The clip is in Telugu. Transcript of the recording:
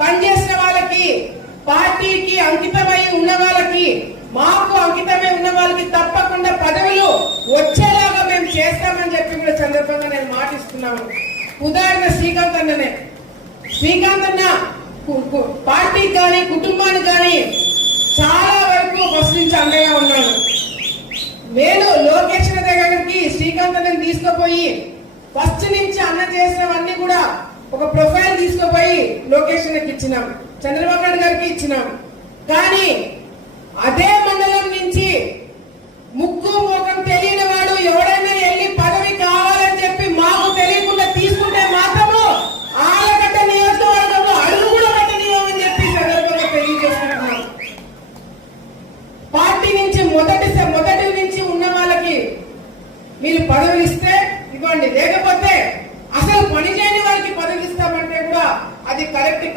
పనిచేసిన వాళ్ళకి, పార్టీకి అంకితమై ఉన్న వాళ్ళకి, మాకు అంకితమై ఉన్న వాళ్ళకి తప్పకుండా పదవులు వచ్చేలాగా మేము చేస్తామని చెప్పి కూడా సందర్భంగా నేను మాటిస్తున్నాను. ఉదాహరణ శ్రీకాంత్ అన్ననే. శ్రీకాంత్ అన్న పార్టీకి కానీ కుటుంబానికి కానీ చాలా వరకు ఫస్ట్ నుంచి అండగా ఉన్నాడు. నేను లోకేష్ దగ్గరికి శ్రీకాంత్ అన్నని తీసుకుపోయి ఫస్ట్ నుంచి అన్న చేసినవన్నీ కూడా ఒక ప్రొఫైల్ తీసుకుపోయి లోకేష్ అన్నకి ఇచ్చినాం, చంద్రబాబు నాయుడు గారికి ఇచ్చినాం. కానీ అదే మండలం నుంచి ముక్కు మోక